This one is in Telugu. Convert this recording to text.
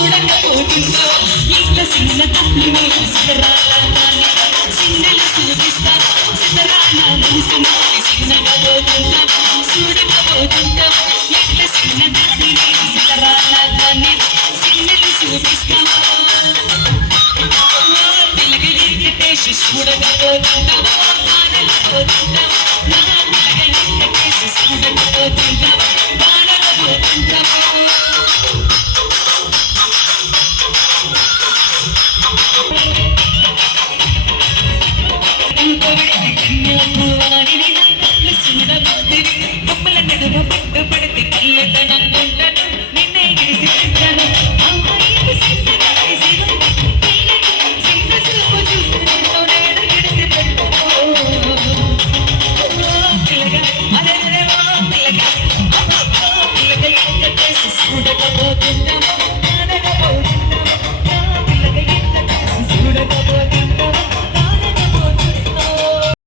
చూడకపోతుంటో ఇంట్లో చిన్న తప్పుని సిన్నలు చూపిస్తా సిద్ధరాన మనసుని చిన్నగా పోతుంటా చూడకపోతుంటో ఇంట్లో చిన్న తప్పుని సిద్ధరాన దాన్ని సిన్నలు చూపిస్తా పిల్లకి చూడకపోతుంటా